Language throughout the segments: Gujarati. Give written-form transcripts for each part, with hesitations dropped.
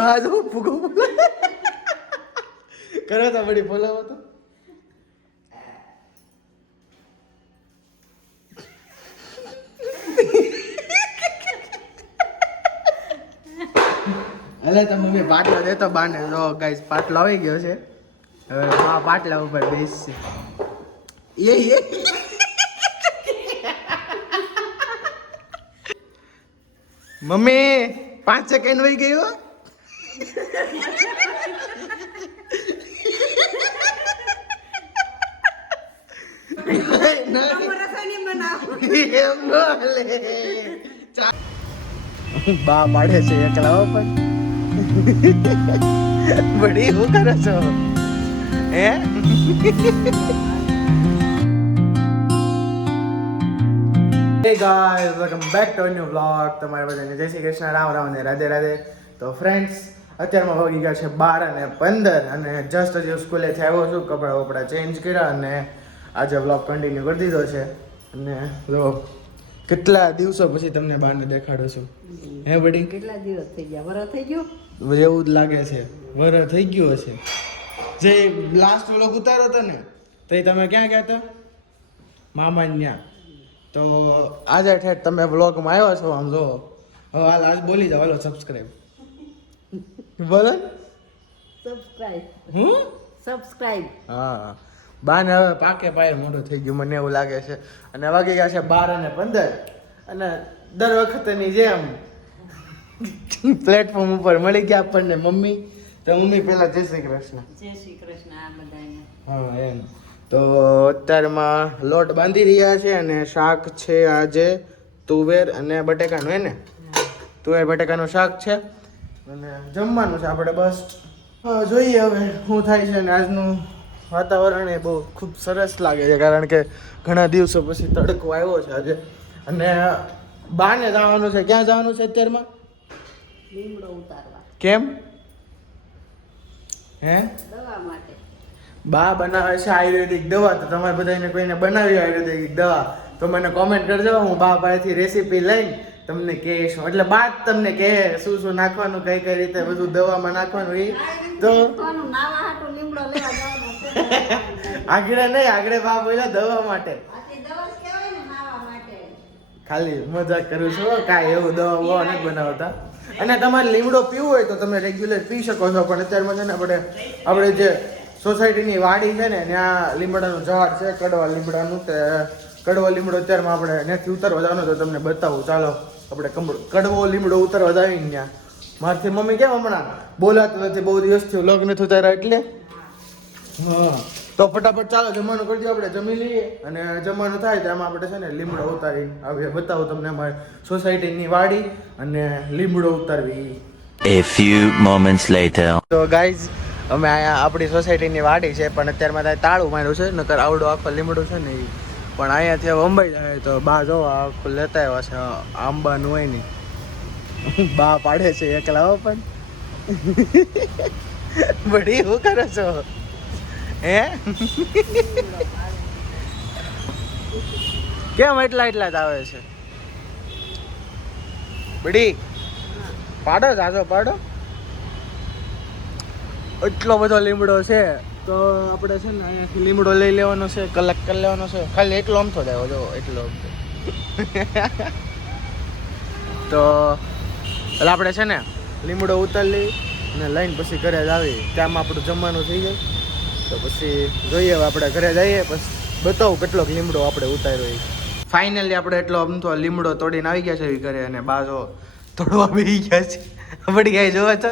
બાજુ ફૂગો કરો તો બડી બોલાવો તો અલે તો મમ્મી પાટલો દેતો બાને જો ગાઈસ પાટલો આવી ગયો છે હવે આ પાટલા ઉપર બેસશે એ મમ્મી 5 સેકન્ડ વહી ગયો બા પાડે છે એકલા પણ બડી હું કરો છો હે Hey guys, welcome back to a new vlog. તમારા બધાને જય શ્રી કૃષ્ણ, રામ રામ અને રાધે રાધે. તો ફ્રેન્ડ્સ, અત્યારમાં વાગી ગયા છે 12:15 અને જસ્ટ હજી સ્કૂલેથી આવ્યો છું, કપડાં વપડા ચેન્જ કર્યા અને આજે વ્લોગ કન્ટિન્યુ કરી દીધો છે. અને જો કેટલા દિવસો પછી તમને બહારને દેખાડું છું. હે બડી? કેટલા દિવસ થઈ ગયા? વરસ થઈ ગયું? એવું જ લાગે છે, વરસ થઈ ગયું હશે. જે લાસ્ટ વ્લોગ ઉતાર્યો હતો ને તો તમે ક્યાં ગયા હતા? મામા ન્યા. તો આજે ઠેઠ તમે વ્લોગમાં આવ્યા છો. આમ જો હવે હાલ આજ બોલી જાવ. હાલો સબસ્ક્રાઇબ બોલો. સબસ્ક્રાઇબ. હા, બાને હવે પાકે પાયે મોટું થઈ ગયું મને એવું લાગે છે. અને વાગી ગયા છે 12:15 અને દર વખતની જેમ પ્લેટફોર્મ ઉપર મળી ગયા આપણને મમ્મી. તો મમ્મી પહેલા જય શ્રી કૃષ્ણ. જય શ્રી કૃષ્ણ આ બધાને. હા એમ. તો અત્યારમાં લોટ બાંધી રહ્યા છે અને શાક છે આજે તુવેર અને બટેકાનું. હે ને? તુવેર બટેકાનું શાક છે અને જમવાનું છે આપણે. બસ જોઈએ હવે શું થાય છે. ને આજનું વાતાવરણ એ બહુ ખૂબ સરસ લાગે છે કારણ કે ઘણા દિવસો પછી તડકો આવ્યો છે આજે. અને બાને જવાનું છે. ક્યાં જવાનું છે અત્યારમાં? લીમડો ઉતારવા. કેમ? હે? દવા માટે. બા બનાવે છે આયુર્વેદિક દવા. તો તમારે બધાને કોઈને બનાવી આયુર્વેદિક દવા તો મને કોમેન્ટ કરજો. હું બા પાસેથી રેસીપી લઈને તમને કહીશું. એટલે બા જ તમને કહે શું શું નાખવાનું, કઈ કઈ રીતે બધું દવામાં નાખવાનું. એ તો નાવા હાટુ લીમડો લેવા જવાનું છે. આગળ નહીં, આગળ બા બોલ્યા દવા માટે. આથી દવા જ કહેવાય ને નાવા માટે. ખાલી મજાક કરું છું, કાંઈ એવું દવા બવા નથી બનાવતા. અને તમારે લીમડો પીવો હોય તો તમે રેગ્યુલર પી શકો છો. પણ અત્યારમાં છે ને આપણે જે સોસાયટીની વાડી છે ને ત્યાં લીમડાનું ઝાડ છે, કડવા લીમડાનું. તે કડવો લીમડો અત્યારમાં આપણે ત્યાંથી ઉતારવા જવાનો તો તમને બતાવું. ચાલો આપણે કડવો લીમડો ઉતારવા જાવીને ત્યાં. મારથી મમ્મી કેમ હમણાં બોલાતું નથી, બહુ દિવસથી વ્લોગ નથી ઉતાર્યા એટલે. હા, તો ફટાફટ ચાલો જમવાનું કરી દો. આપણે જમી લઈએ અને જમવાનું થાય તો એમાં આપણે છે ને લીમડો ઉતારી હવે બતાવું તમને. અમારી સોસાયટીની વાડી અને લીમડો ઉતારવી. A few moments later. તો ગાઈઝ, અમે અહીંયા આપણી સોસાયટીની વાડી છે પણ અત્યારમાં ત્યાં તાળું માર્યું છે. નકર આવડો આખો લીમડો છે ને એ પણ અહીંયાથી અંબાઈ જાય તો બા જો આખું લેતા આવ્યા છે. આંબાનું હોય ને બા પાડે છે એકલા. હો પણ બડી હું કરો છો હે? કેમ એટલા જ આવે છે? બડી પાડો જાજો પાડો. એટલો બધો લીમડો છે તો આપણે છે ને અહીંયાથી લીમડો લઈ લેવાનો છે, કલેક્ટ કરી લેવાનો છે. ખાલી એટલો અમથો જ આવ્યો જો, એટલો તો એટલે આપણે છે ને લીમડો ઉતારી અને લઈને પછી ઘરે જ આવી. ત્યાંમાં આપણું જમવાનું થઈ જાય તો પછી જોઈએ હવે આપણે ઘરે જઈએ પછી બતાવું કેટલોક લીમડો આપણે ઉતાર્યો. ફાઇનલી આપણે એટલો અમથો લીમડો તોડીને આવી ગયા છે ઘરે. અને બાજો તોડવા બેસી ગયા છે. પડી ગયા જોવા તો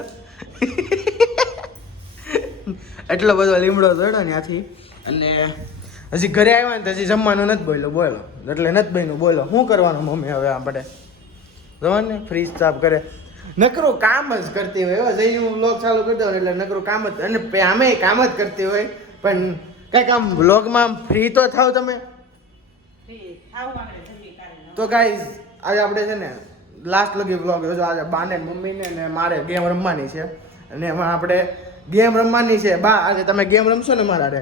એટલો બધો લીમડો તોડ્યો ત્યાંથી. અને હજી ઘરે આવ્યા ને તો હજી જમવાનું નથી બોલ્યો. બોલો એટલે નથી બન્યું. બોલો શું કરવાનું મમ્મી હવે આપણે? જવાનું ને ફ્રીજ સાફ કરે, નકરું કામ જ કરતી હોય. જઈને હું વ્લોગ ચાલુ કરી દઉં એટલે નકરું કામ જ. અને આમે કામ જ કરતી હોય પણ કંઈક આમ વ્લોગમાં ફ્રી તો થાવ તમે. તો ગાઈઝ આજે આપણે છે ને લાસ્ટ લગી વ્લોગ જો. આજે બાને મમ્મીને ને મારે ગેમ રમવાની છે અને એમાં આપણે ગેમ રમવાની છે. બા આજે તમે ગેમ રમશો ને મારા રે?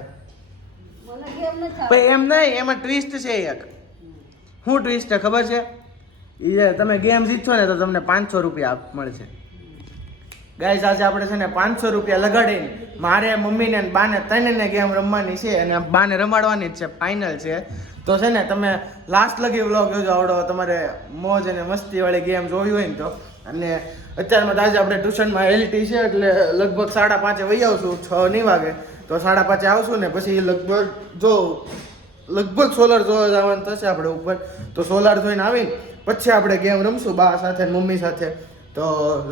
એમ નહીં, એમાં ટ્વિસ્ટ છે એક. શું ટ્વિસ્ટ છે ખબર છે? એ તમે ગેમ જીતશો ને તો તમને 500 રૂપિયા મળશે. ગાઈઝ આજે આપણે છે ને 500 રૂપિયા લગાડીને મારે મમ્મીને અને બાને ત્રણેયને ગેમ રમવાની છે અને બાને રમાડવાની જ છે, ફાઇનલ છે. તો છે ને તમે લાસ્ટ લગી વ્લોગ જોજો, આવડો તમારે મોજ અને મસ્તીવાળી ગેમ જોવી હોય ને તો. અને અત્યારમાં તો આજે આપણે ટ્યુશનમાં એલટી છે એટલે લગભગ 5:30 વહી આવશું, 6 નહીં વાગે તો 5:30 આવશું ને પછી લગભગ સોલર જોવા જવાનું થશે આપણે ઉપર. તો સોલર જોઈને આવીને પછી આપણે ગેમ રમશું બા સાથે મમ્મી સાથે. તો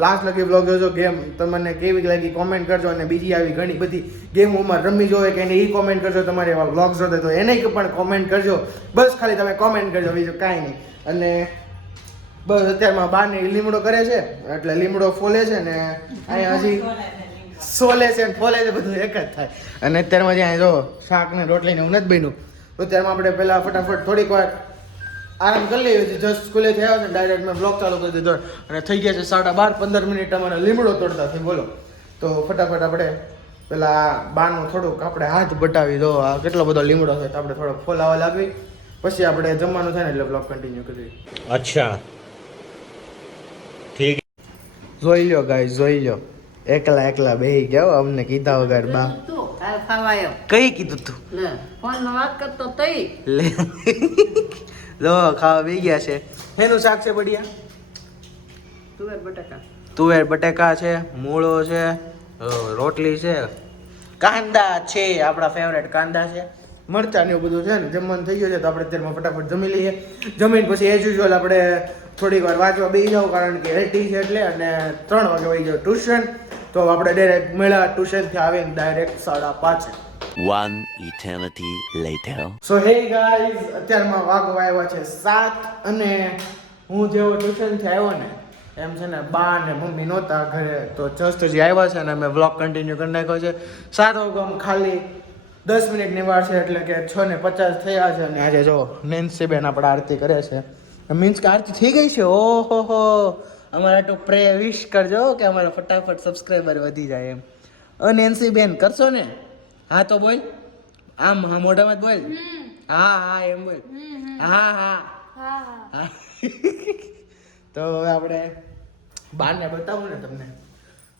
લાસ્ટ લગી વ્લોગ જોજો, ગેમ તમને કેવી લાગી કોમેન્ટ કરજો. અને બીજી આવી ઘણી બધી ગેમોમાં રમી જોવે કે એને એ કોમેન્ટ કરજો, તમારે એવા વ્લોગ જોતે તો એને પણ કોમેન્ટ કરજો. બસ ખાલી તમે કોમેન્ટ કરજો, બીજું કાંઈ નહીં. અને બસ અત્યારમાં બાને લીમડો કરે છે એટલે લીમડો ફોલે છે ને અહીંયા હજી સોલે છે ને ફોલે છે, બધું એક જ થાય. અને અત્યારમાં જ્યાં જો શાક ને રોટલી ને એવું નથી બન્યું તો અત્યારમાં આપણે પહેલાં ફટાફટ થોડીક વાર આરામ કરી લઈએ છીએ. જસ્ટ સ્કૂલેથી આવ્યો છે ડાયરેક્ટ મેં બ્લોગ ચાલુ કરી દીધો અને થઈ ગયા છે 12:30 15 મિનિટ અમારે લીમડો તોડતા થઈ. બોલો તો ફટાફટ આપણે પેલા બાનું થોડુંક આપણે હાથ બટાવી દો, આ કેટલો બધો લીમડો છે તો આપણે થોડોક ફોલાવા લાગવી, પછી આપણે જમવાનું થાય ને એટલે બ્લોગ કન્ટિન્યુ કરીએ. अच्छा ठीक જોઈ લો ગાઈસ, જોઈ લો એકલા બેહી ગયા અમને કીધા વગર બા. તું કાલ ખાવાયો કઈ કીધું તું? લે ફોનમાં વાત કરતો તઈ લે જો ખાવા બેહી ગયા છે. એનું શાક છે બઢિયા, તુવેર બટાકા તુવેર બટેકા છે, મૂળો છે, રોટલી છે, કાંદા છે, આપણા ફેવરેટ કાંદા છે, મરચાં ને એવું બધું છે ને. જમવાનું થઈ ગયું છે તો આપણે અત્યારમાં ફટાફટ જમી લઈએ. જમીને પછી એઝ યુઝ્યુઅલ આપણે થોડીક વાર વાંચવા બેસી જાવ કારણ કે એલટી છે એટલે. અને 3 વાગે વહી ગયો ટ્યુશન, તો આપણે ડાયરેક્ટ મેળા ટ્યુશનથી આવીને ડાયરેક્ટ 5:30. One eternity later. સો હે ગાઈઝ, અત્યારમાં વાગવા આવ્યા છે 7 અને હું જેવો ટ્યુશનથી આવ્યો ને એમ છે ને બા અને મમ્મી નહોતા ઘરે, તો જસ્ટ હજી આવ્યા છે અને અમે વ્લોગ કન્ટિન્યુ કરી નાખ્યો છે. 7 વાગ્યામાં ખાલી 10 મિનિટની વાર છે એટલે કે 6:50 થયા છે. અને આજે જો નેન્સીબેન આપણે આરતી કરે છે, મીન્સ કે આરતી થઈ ગઈ છે. ઓહો હો, અમારા તો પ્રે વિશ કરજો કે અમારા ફટાફટ સબસ્ક્રાઈબર વધી જાય એમ. નેન્સીબેન કરશો ને? હા તો બોલ, આમ હા મોઢામાં જ બોલ. હા હા એમ બોલ. હા હા. તો હવે આપણે બાને બતાવું ને તમને,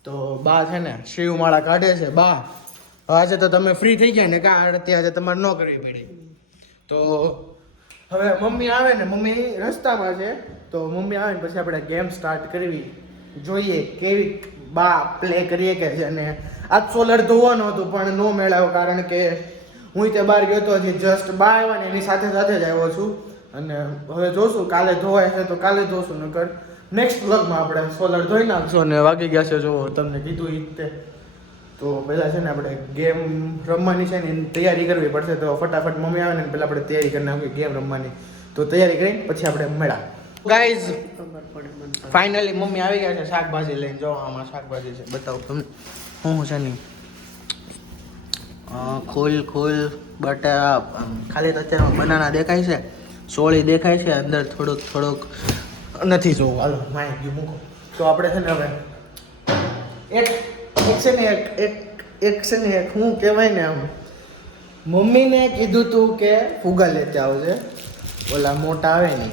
તો બા છે ને શિવમાળા કાઢે છે. બા આજે તો તમે ફ્રી થઈ ગયા ને કા? આરતી આજે તમારે ન કરવી પડે. તો હવે મમ્મી આવે ને, મમ્મી રસ્તામાં છે તો મમ્મી આવે ને પછી આપણે ગેમ સ્ટાર્ટ કરવી જોઈએ કેવી બા પ્લે કરીએ કે છે. અને આજ સોલર ધોવાનું હતું પણ નો મેળાવ્યો કારણ કે હું તે બહાર ગયો હતો, હજી જસ્ટ બા આવ્યા ને એની સાથે સાથે જ આવ્યો છું. અને હવે જોશું કાલે ધોવાય છે તો કાલે ધોશું, નકર નેક્સ્ટ વ્લોગમાં આપણે સોલર ધોઈ નાખશું. અને વાગી ગયા છે જો તમને કીધું એ રીતે. તો પહેલાં છે ને આપણે ગેમ રમવાની છે ને એની તૈયારી કરવી પડશે. તો ફટાફટ મમ્મી આવે ને પહેલાં આપણે તૈયારી કરી નાખીએ ગેમ રમવાની. તો તૈયારી કરીને પછી આપણે મેળા. ગાઈઝ ખબર પડે મને ફાઇનલી મમ્મી આવી ગયા છે શાકભાજી લઈને. જો આમાં શાકભાજી છે, બતાવું તમને શું છે નહીં. ખોલ બટા ખાલી તો અત્યારે બનાના દેખાય છે, સોળી દેખાય છે, અંદર થોડુંક નથી જોવું. હાલો માય ગયું મૂકો. તો આપણે છે ને હવે એક છે ને એક શું કહેવાય ને આમ, મમ્મીને કીધું તું કે ફુગા લેતા આવજે, ઓલા મોટા આવે ને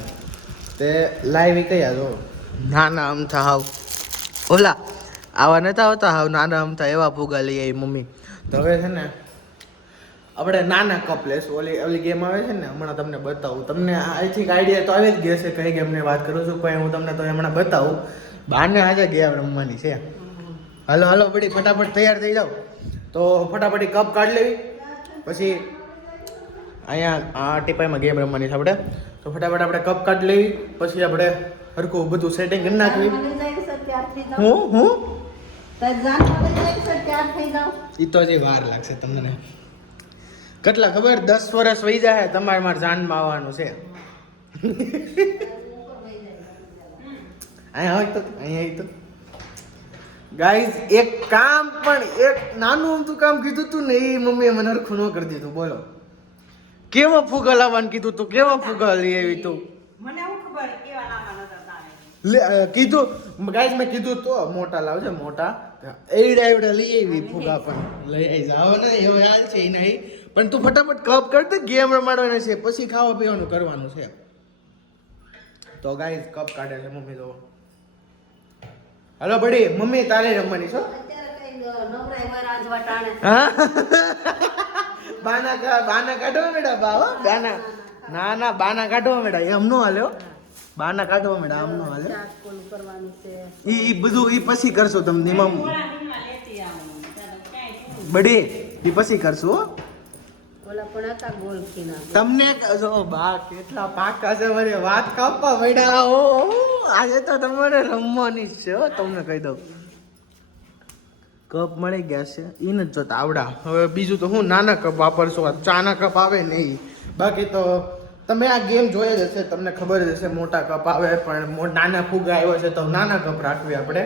તે લાવી કયા જો નાના અમથા હાવ ઓલા આવા નતા આવતા, હાવ નાના અમથા એવા ફુગા લઈ આવી મમ્મી. તો હવે છે ને આપણે નાના કપ લેશું. ઓલી ગેમ આવે છે ને હમણાં તમને બતાવું. તમને આઈ થિંક આઈડિયા તો આવી જ ગયો છે કઈ ગેમની વાત કરું છું, પણ હું તમને તો હમણાં બતાવું. બહારને આજે ગેમ રમવાની છે. હાલો બડી ફટાફટ તૈયાર થઈ જાઓ. તો ફટાફટ કપ કાઢી લેવી, પછી અહીંયા આ ટીપાઈમાં ગેમ રમવાની છે આપણે. તો ફટાફટ આપણે કપ કાઢી લેવી, પછી આપણે હરખું બધું સેટિંગ કરી નાખવી. હું ઈ તો હજી વાર લાગશે તમને. કેટલા ખબર 10 વર્ષ વહી જાય તમારે મારે જાનમાં આવવાનું છે. અહીંયા તો ગાઈઝ એક કામ પણ એક નાનું અમથું કામ કીધું તું ને એ મમ્મીએ મને હરખું ન કરી દીધું. બોલો કેવા ફુગા લાવવાનું કીધું તું, કેવા ફુગા લઈ આવી તું? મને હું ખબર કેવા નાના નતા તારે કીધું ગાઈઝ મેં કીધું તો મોટા લાવજે, મોટા એવડા લઈ આવી ફુગા પણ લઈ આવી જાવ ને એવો હાલ છે નહીં. પણ તું ફટાફટ કપ કરતે, ગેમ રમાડવાના છે પછી ખાવા પીવાનું કરવાનું છે. તો ગાઈઝ કપ કાઢે છે મમ્મી. તો હાલો બડી મમ્મી તારે રમવાની છો અત્યારે કઈ નવરાય વાર આજ વટાણે. હા બાના કાઢવા મેડા બા હો બાના ના બાના કાઢવા મેડા એમ નો હાલ્યો બાના કાઢવા મેડા આમ નો હાલ્યો શાક કોલું કરવાનું છે. ઈ બધું ઈ પછી કરશો તમને મમ મોળા દિનમાં લેતી આવું. ચાલો, ક્યાંય બડી ઈ પછી કરશો હો. ઓલા પણ હતા ગોલકીના. તમને જો બા કેટલા પાકા છે મારે વાત કાપવા પડ્યા ઓ આજે તો તમારે રમવાની જ છે હો તમને કહી દઉં કપ મળી ગયા છે ઈ નથી જોતા આવડા હવે બીજું તો હું નાના કપ વાપરશો આ ચાના કપ આવે નહીં બાકી તો તમે આ ગેમ જોઈ જ હશે તમને ખબર જ હશે મોટા કપ આવે પણ નાના ફુગા આવ્યો છે તો નાના કપ રાખવી આપણે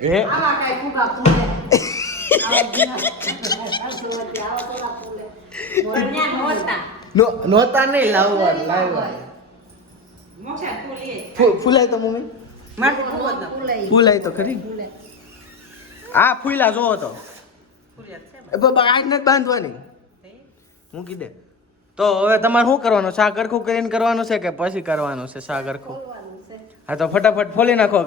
એ આવા કાંઈ ફૂગા ફૂલે. આવા બીના. આવા ફૂગા ફૂલે. મોરન્યા નહોતા. નહોતા નહીં લાવવા લાવવા મોક્ષા ફૂલીએ. ફૂલાય તો મમ્મી માથે ફૂગો જ ન ફૂલાય. ફૂલાય તો ખરી ફૂલે. આ ફૂલા જોવો તો ફૂલ્યા જ છે આજ નથી બાંધવાની મૂકી દે તો હવે તમારે શું કરવાનું શાક સરખું કરીને કરવાનું છે કે પછી કરવાનું છે શાક સરખું ફોલવાનું છે. હા તો ફટાફટ ફોલી નાખો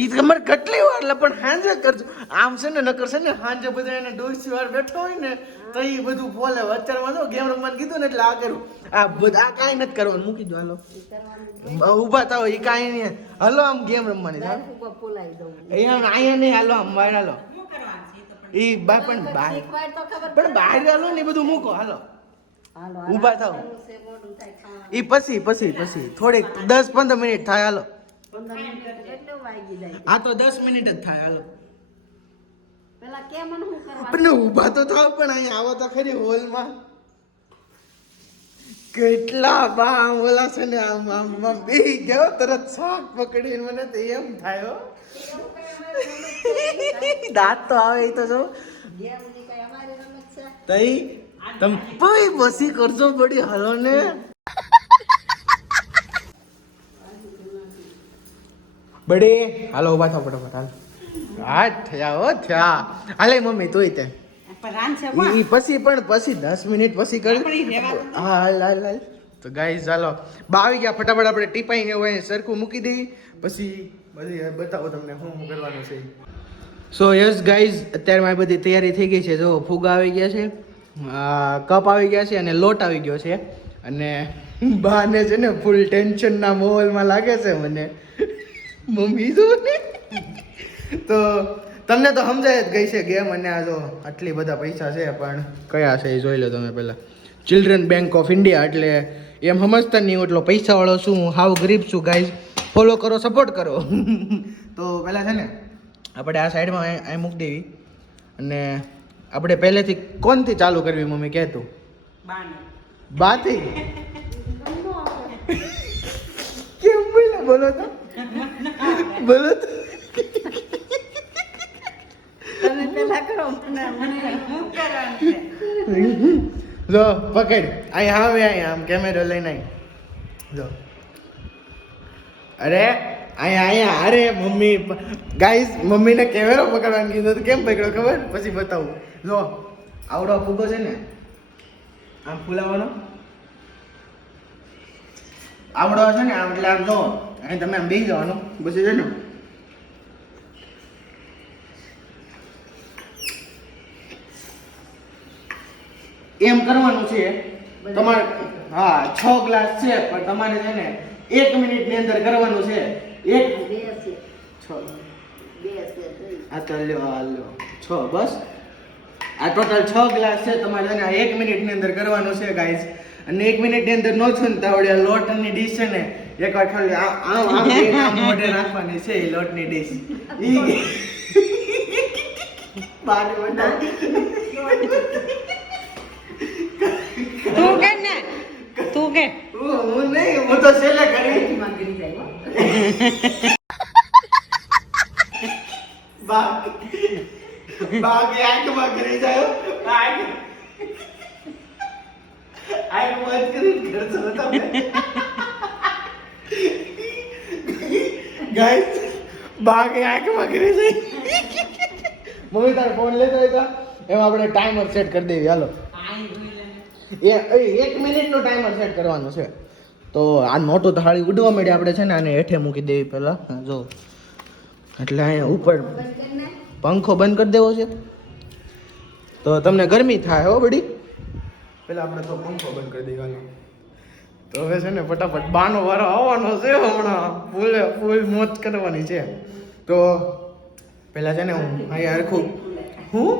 ઈ તમારે કેટલી વાર એટલે પણ સાંજે કરજો આમ છે ને નકર છે ને સાંજે બધા એને દોઢી વાર બેઠો હોય ને તો એ બધું ફોલે અત્યારમાં જો ગેમ રમવાનું કીધું ને એટલે આ કરું આ બધા આ કાંઈ નથી કરવાનું મૂકી દો હાલો ઈ કરવાનું. ઊભા થાવ એ કાંઈ નહીં હાલો આમ ગેમ રમવાની દાળ ફૂગો ફૂલાઈ દઉં. અહીંયા નહીં હાલો આમ બહાર હાલો શું કરવાનું છે? ઈ તો પણ ઈ બા પણ બહાર શીખવાડ તો ખબર પણ બહાર હાલો ને એ બધું મૂકો હાલો હાલો, ઊભા થાવ. હાલો, છે, મોઢું થાય ખાવાનું. ઈ પછી થોડીક 10-15 મિનિટ થાય હાલો 15 મિનિટ કેટલું વાગી જાય? આ તો 10 મિનિટ જ થાય હાલો પેલા કેમ મને શું કરવાનું? પણ ઊભા તો થાવ પણ અહીંયા આવો તો ખરી હોલમાં કેટલા બા આમ ઓલા છે ને આમ આમ આમ બેહી ગયો તરત શાક પકડીને મને તો એમ થાય હો દાંત તો આવે ઈ તો જો જેમ ની કઈ અમારી રમત છે. તઈ તમ કોઈ બસી કરજો પડી હાલો ને બડે હાલો ઉભા થાવ ફટાફટ હાલ હા થયા હો થયા હાલે મમ્મી તોય તે પણ રાન છે ઈ પછી 10 મિનિટ પછી કરી આપણે રહેવાનું. હા હાલ તો ગાઈસ ચાલો બા આવી ગયા ફટાફટ આપણે ટીપાઈ ને હોય સરખું મૂકી દઈ પછી બધી બતાવો તમને શું કરવાનું છે સો યસ ગાઈઝ અત્યારે મારી બધી તૈયારી થઈ ગઈ છે જો ફુગા આવી ગયા છે કપ આવી ગયા છે અને લોટ આવી ગયો છે અને બાને છે ને ફૂલ ટેન્શનના માહોલમાં લાગે છે મને મમ્મી જો ને તો તમને તો સમજાય જ ગઈ છે ગેમ અને આ જો આટલી બધા પૈસા છે પણ કયા છે એ જોઈ લો તમે પહેલાં ચિલ્ડ્રન બેંક ઓફ ઇન્ડિયા એટલે એમ સમજતા નહીં એટલો પૈસાવાળો છું હું હાવ ગરીબ છું ગાઈઝ ફોલો કરો સપોર્ટ કરો તો પહેલાં છે ને આપણે આ સાઈડમાં અહીં મૂકી દેવી અને આપણે પહેલેથી કોનથી ચાલુ કરવી મમ્મી કહેતું બાથી કેમ બોલો તો બોલો તો તમે પેલા કરો મને શું કરવાનું છે? જો પકડ અહીં આવે અહીં આમ કેમેરો લઈને અહીં જો અરે અહીંયા અરે મમ્મી ગાઈસ મમ્મીને કેમેરો પકડવાનું કીધું તો કેમ પકડ્યો ખબર પછી બતાવું જો આવડો ફૂગો છે ને આમ ફૂલાવાનો આવડો છે ને આમ એટલે આમ જો અહીં તમે આમ બેસી જવાનું પછી છે ને એમ કરવાનું છે તમારે હા 6 ગ્લાસ છે પણ તમારે છે ને 1 મિનિટની અંદર કરવાનું છે એક બે છે. 6 બે છે. આ તો લ્યો આ લ્યો 6 બસ આ ટોટલ 6 ગ્લાસ છે તમારે છે ને 1 મિનિટની અંદર કરવાનું છે ગાઈઝ અને 1 મિનિટની અંદર નો છું ને તાવડે લોટની ડીશ છે ને એકવાર ખાલી આમ મોઢે રાખવાની છે એ લોટની ડીશ ઈ બારે મંડા તું કે ને તું કે હું નહીં હું તો છેલ્લે કરી માં ગરી જાય હો. બાકી આંખમાં કરી જાય આંખ બંધ કરી કરશો તમે ગાઈસ બાકી આંખમાં કરી જાય મમ્મી તારે ફોન લેતો હોય તો એમાં આપણે ટાઈમર સેટ કરી દેવી હાલો એ 1 મિનિટનો ટાઈમર સેટ કરવાનો છે તો આ મોટું થાળી ઉડવા માંડે આપણે છે ને આને હેઠે મૂકી દેવી પહેલા જો એટલે અહીંયા ઉપર બંધ કરી નાખ. પંખો બંધ કરી દેવો છે તો તમને ગરમી થાય હો બડી. પેલા આપણે તો પંખો બંધ કરી દેવાનો. તો હવે છે ને ફટાફટ બાનો વારો આવવાનો છે હમણાં. ફૂલ મોજ કરવાની છે. તો પેલા છે ને હું અહીંયા હરખું હું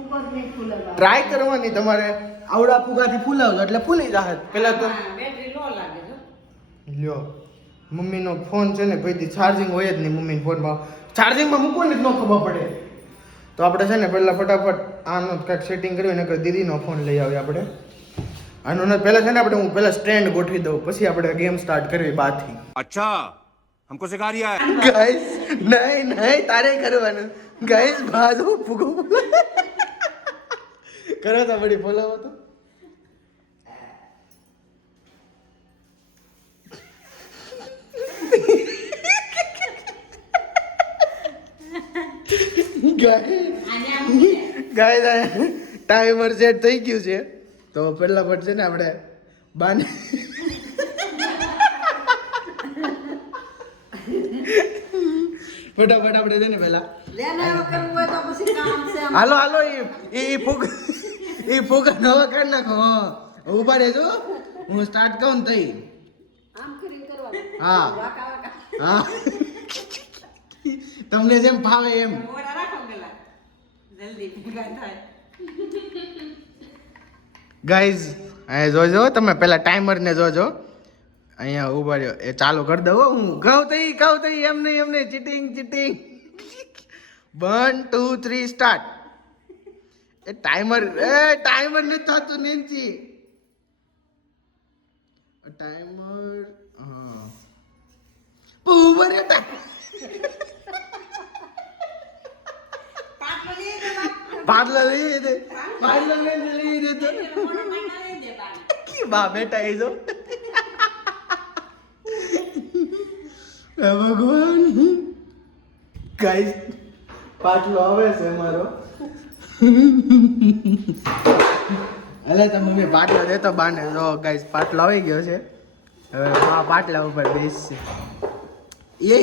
ઉપર ને ફૂલવા. ટ્રાય કરવાની તમારે આવડા ફુગાથી ફૂલાવજો એટલે ફૂલી જાહે. પેલા તો બેટરી લો લાગે છે. લ્યો મમ્મીનો ફોન છે ને કોઈથી ચાર્જિંગ હોય જ નહીં. મમ્મીના ફોનમાં ચાર્જિંગમાં મૂકવાની જ ન ખબર પડે. તો આપણે છે ને પહેલાં ફટાફટ આનો કાંઈક સેટિંગ કર્યું ને દીદીનો ફોન લઈ આવીએ આપણે. આનો પહેલાં છે ને આપણે હું પહેલાં સ્ટેન્ડ ગોઠવી દઉં પછી આપણે ગેમ સ્ટાર્ટ કરવી બાથી. अच्छा हमको सिखा रिया है ગાઈસ નહીં તારે કરવાનું. ગાઈસ બાજુ ફૂગો કરો તો બડી બોલાવો તો. ગાય ટાઈમર સેટ થઈ ગયું છે. તો પહેલા પણ છે ને આપણે બાને ફટાફટ આપણે છે ને પહેલા લેને હવે કરવું હોય તો પછી કામ છે. હાલો એ ફૂગા નવા કાઢ નાખો. ઉભા રહેજો હું સ્ટાર્ટ કહું ને તઈ. આમ કરીને કરવાનું. હા વાકા વાકા. હા તમને જેમ ફાવે એમ. મોડા રાખો પેલા. જલ્દી ભેગા થાય. ગાઈઝ અહીંયા જોજો તમે પેલા ટાઈમર ને જોજો. અહીંયા ઉભા રહ્યો એ ચાલુ કરી દઉં. હું કહું તઈ એમ નહીં ચીટિંગ 1 2 3 સ્ટાર્ટ. એ ટાઈમર નથી થતું નેન્સી. ટાઈમર હા ઉભા રહ્યો. પાટલા લઈ દે તો બા બેટા એ જો ભગવાન. ગાઈસ પાટલો આવે છે મારો. અલે તો મમ્મી પાટલો દેતો બાને. જો ગાઈસ પાટલો આવી ગયો છે. હવે આ પાટલા ઉપર બેસશે. એ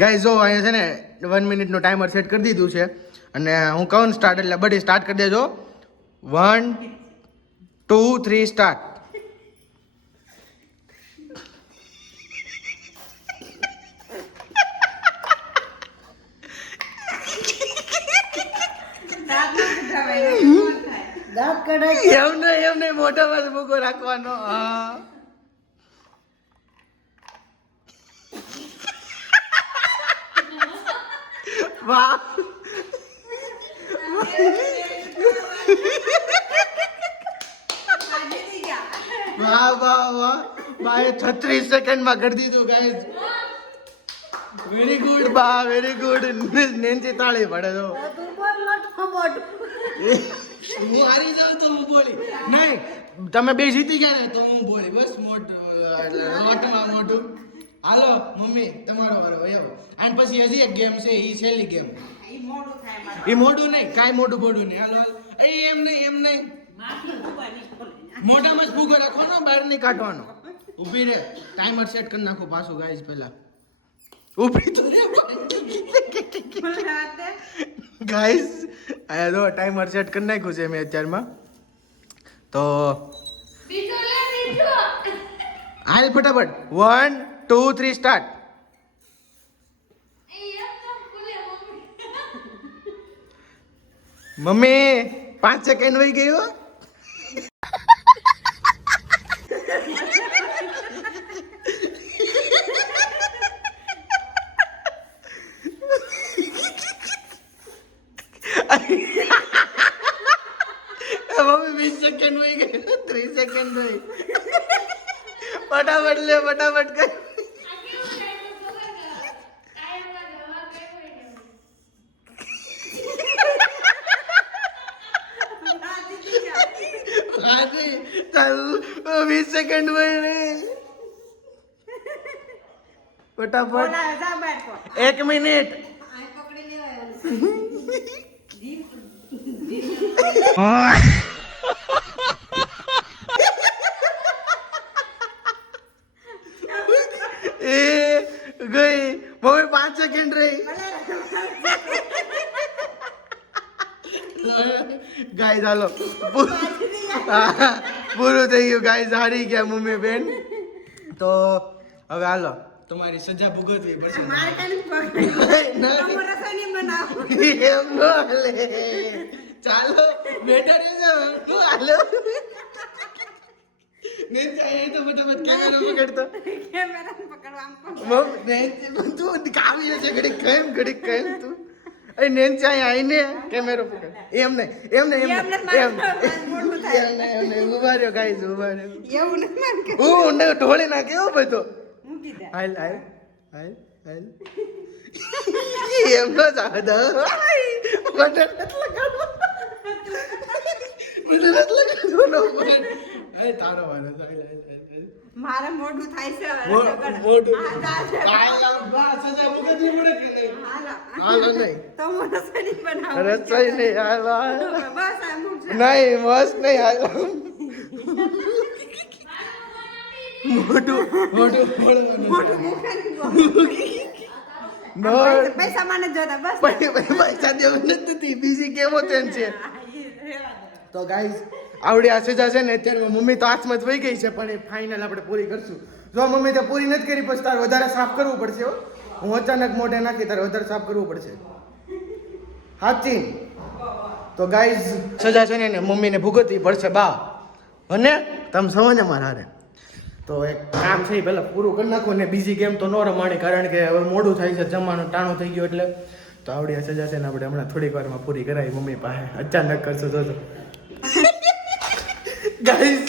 ગાઈસ જો અહીંયા છે ને 1 મિનિટનું ટાઈમર સેટ કરી દીધું છે અને હું કહું સ્ટાર્ટ એટલે બડી સ્ટાર્ટ કરી દેજો. 1 2 3 સ્ટાર્ટ. દાંત કઢાય. એમ નહીં મોઢામાં જ મૂકો રાખવાનો. હા વાહ બાએ 36 સેકન્ડમાં કરી દીધું ગાઈસ. વેરી ગુડ બા વેરી ગુડ. નેન્સી તાળી પડે તો તું બોલ મોટું મોટું. હું હારી જાઉં તો હું બોલી નહીં. તમે બે જીતી ગયા ને તો હું બોલી બસ મોટું લોટમાં મોટું. હાલો મમ્મી તમારો વારો આવ્યો. અને પછી હજી એક ગેમ છે ઈ છેલ્લી ગેમ. ઈ મોઢું નહીં કાંઈ મોઢું નહીં. હાલો એમ નહીં મોઢામાં જ ફૂગો રાખવાનો બહાર નહીં કાઢવાનો. ઊભી રે ટાઈમર સેટ કરી નાખો પાછું ગાઈસ. પેલા ઊભી તો રે ગાઈસ. આયા જો ટાઈમર સેટ કરી નાખ્યું છે મેં અત્યારમાં. તો હાલ ફટાફટ 1 2 3 સ્ટાર્ટ. મમ્મી 5 સેકન્ડ વહી ગયું. મમ્મી 20 સેકન્ડ વહી ગયું. 3 સેકન્ડ રહી. ફટાફટ લે ફટાફટ કર. ચાલ 20 સેકન્ડ માં ફટાફટ 1 મિનિટ. એ ગઈ મમ્મી 5 સેકન્ડ રહી ગાઈસ હાલો પૂરું થઈ ગયું ગાઈસ હારી ગયા મમ્મી બેન તો હવે હાલો તમારી સજા ભોગવવી પડશે મારે કાંઈ પકડી રસોઈ નહીં બનાવું એમ નો હાલે ચાલો બેટા રહેજો હાલો નહીં જાય તો ફટાફટ કેમેરા પકડતો કેમેરા પકડવા આમ મમ નહીં તું કાવી છે ઘડી કેમ તું એ નેન્સી આઈને કેમેરો પકડ એમ નહીં ઉભા રહ્યો ગાઈસ ઉભા રહ્યો એવું નથી હું ને ઢોળી નાખે એવો બધો મૂકી દે હાલ એમ નો જાદો મને નથી લગાડવો તારો વારો મારે મોઢું થાય છે હવે. મોઢું હા, ચાલશે. સજા ભોગવવી પડે કે નહીં હાલો. હાલો નહીં તો હું રસોઈ નહીં બનાવું. રસોઈ નહીં હાલો બસ આ મૂકજો. નહીં મસ્ત નહીં હાલો મોઢું ફોડવાનું નો પૈસા મને જોતા બસ પૈસા દેવું નથી બીજી કેવો તેમ છે તો ગાઈસ આવડી આ સજા છે ને અત્યારે મમ્મી તો હાથમાં જ વહી ગઈ છે પણ એ ફાઇનલ આપણે પૂરી કરશું જો મમ્મી તો પૂરી નથી કરી પછી તારે વધારે સાફ કરવું પડશે હો હું અચાનક મોઢે નાખી તારે વધારે સાફ કરવું પડશે હાથી તો ગાઈસ સજા છે ને મમ્મીને ભૂગવવી પડશે બા અને તમે સમજો મારા હારે તો એક કામ છે એ પહેલાં પૂરું કરી નાખો ને બીજી ગેમ તો ન રમાણી કારણ કે હવે મોડું થાય છે જમવાનું ટાણું થઈ ગયું એટલે તો આવડી આ સજા છે ને આપણે હમણાં થોડીક વારમાં પૂરી કરાવી મમ્મી પાસે અચાનક કરશો જોજો ગાઈસ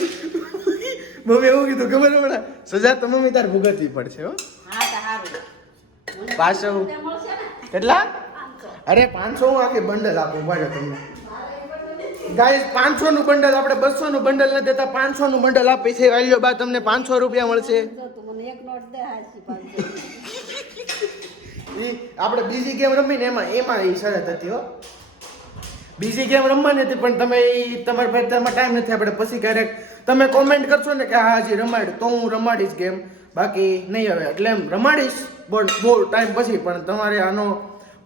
મમ્મી એવું કીધું ખબર હમણાં સજા તો મમ્મી તાર ભૂગવવી પડશે હો હા તો હારું. 500 કેટલા અરે 500 હું આખી બંડલ આપું ભાઈ તમને ગાઈસ 500 નું બંડલ આપણે 200 નું બંડલ ન દેતા 500 નું બંડલ આપી છે વાલ્યો બા તમને 500 રૂપિયા મળશે જો તું મને એક નોટ દે હાચી 500. ઈ આપણે બીજી ગેમ રમી ને એમાં એ શરત હતી હો બીજી ગેમ રમવાની હતી પણ તમે તમારા પાસે ટાઈમ નથી આપણે પછી ક્યારેક તમે કોમેન્ટ કરશો ને કે હા હજી રમાડ તો હું રમાડીશ ગેમ બાકી નહીં હવે એટલે એમ રમાડીશ બહુ ટાઈમ પછી પણ તમારે આનો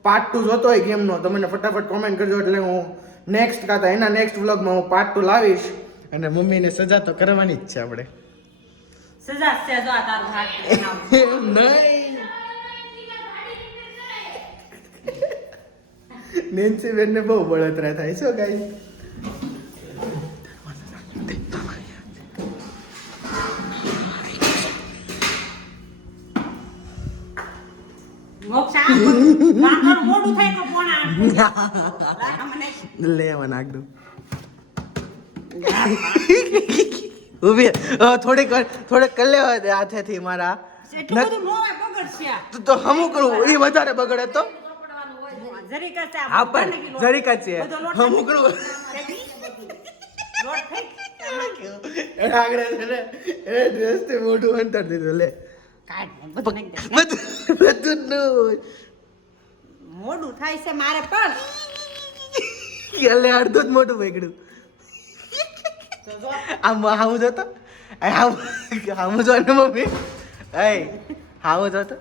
પાર્ટ 2 જોતો હોય ગેમનો તો મને ફટાફટ કોમેન્ટ કરજો એટલે હું નેક્સ્ટ કાતા એના નેક્સ્ટ વ્લોગમાં હું પાર્ટ 2 લાવીશ અને મમ્મીને સજા તો કરવાની જ છે આપણે સજા છે જો આ તારું હાથ નહીં નેન્સી બેનને બહુ બળતરા થાય છે ગાઈસ મોક્ષા વાંધો મોડું થાય તો પોણા મને લેવા નાખ દઉં ઉભી થોડીક કર લેવા દે હાથેથી મારા એટલું બધું નો હોય બગડશે તો હમું કરું એ વધારે બગડે તો જરીક જ છે આ હા પણ બને જરીક જ છે બધો લોટ હમું કરું લોટ ફેંક આગળ છે ને એ ડ્રેસ થી મોઢું અંતર દીધું લે કાઢ બધું નાખી દે બધું મોડું થાય છે મારે પણ એટલે અડધું જ મોઢું બગડ્યું આમ જોતો આમ જો ને મમ્મી એ હાવું જોતો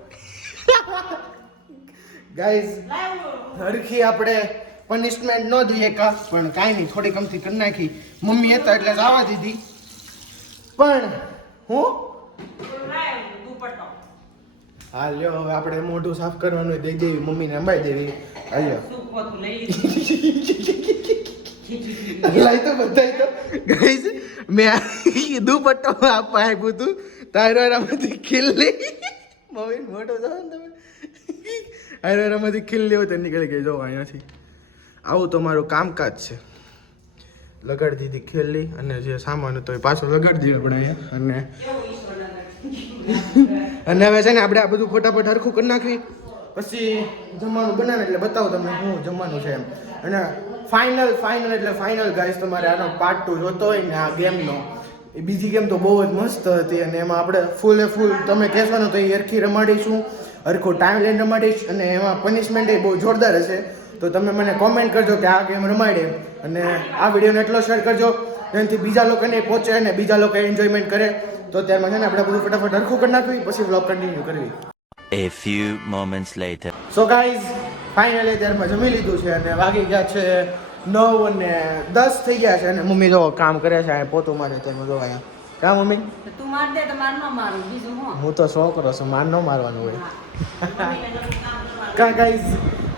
ગાઈઝ હરખી આપણે પનિશમેન્ટ ન દઈએ કા પણ કાંઈ નહીં થોડી કમથી કરી નાખી મમ્મી હતા એટલે જવા દીધી પણ હું હા લ્યો હવે આપણે મોઢું સાફ કરવાનું દઈ દેવી મમ્મીને અંબાઈ દેવી હાલ્યો લાઈ તો બધાય તો ગાઈઝ મેં દુપટ્ટો આપવા આપ્યું હતું તારામાંથી ખીલ્લી મમ્મી મોટો જાવ ને તમે તારામાંથી ખીલ્લી હોય તો નીકળી ગઈ જો અહીંયાથી આવું તો મારું કામકાજ છે લગાડી દીધી ખીલ્લી અને જે સામાન હતો એ પાછો લગાડી દીધો આપણે અહીંયા અને હવે છે ને આપણે આ બધું ફટાફટ હરખું કરી નાખવી પછી જમવાનું બનાવે એટલે બતાવો તમને શું જમવાનું છે એમ અને ફાઇનલ એટલે ફાઇનલ ગાઈસ તમારે આનો પાર્ટ 2 જોતો હોય ને આ ગેમનો એ બીજી ગેમ તો બહુ જ મસ્ત હતી અને એમાં આપણે ફૂલે ફૂલ તમે કહેવાનું તો એ હરખી રમાડીશું હરખું ટાઈમ લઈને રમાડીશ અને એમાં પનિશમેન્ટ એ બહુ જોરદાર હશે તો તો તમે મને કોમેન્ટ કરજો કે આ ગેમ રમાડે અને આ વિડીયોને એટલો શેર કરજો જેનાથી બીજા લોકોને પહોંચે અને બીજા લોકો એન્જોયમેન્ટ કરે. તો ત્યારમાં છે ને આપણે બધું ફટાફટ હરખું કરી નાખવી, પછી વ્લોગ કન્ટિન્યુ કરવી. A few moments later. So guys finally ત્યારમાં જમી લીધું છે અને વાગી ગયા છે 9 અને 10 થઈ ગયા છે અને મમ્મી જો કામ કરે છે આ પોતું મારે તેમાં જો અહીંયા કા મમ્મી તો તું માર દે તો માર ન મારું બીજું હું હું તો છોકરો છું, માર ન મારવાનું હોય. મમ્મીને જો કામ કરવાનું. કા ગાઈઝ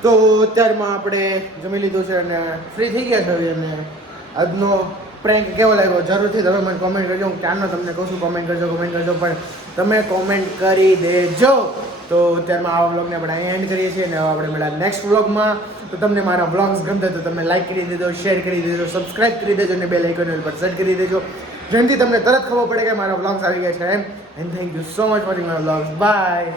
તો અત્યારમાં આપણે જમી લીધું છે અને ફ્રી થઈ ગયા છે હવે અને આજનો પ્રેન્ક કેવો લાગ્યો જરૂરથી તમે મને કોમેન્ટ કરજો. હું ક્યારનો તમને કહું છું કોમેન્ટ કરજો પણ તમે કોમેન્ટ કરી દેજો. તો અત્યારમાં આ વ્લોગને આપણે અહીં એન્ડ કરીએ છીએ અને હવે આપણે મળ્યા નેક્સ્ટ વ્લોગમાં. તો તમને મારા વ્લોગ્સ ગમતા તો તમે લાઈક કરી દેજો, શેર કરી દેજો, સબસ્ક્રાઇબ કરી દેજો અને બેલ આઇકન પર સેટ કરી દેજો, જેનાથી તમને તરત ખબર પડે કે મારા વ્લોગ્સ આવી ગયા છે એમ. And thank you so much watching my vlogs. By.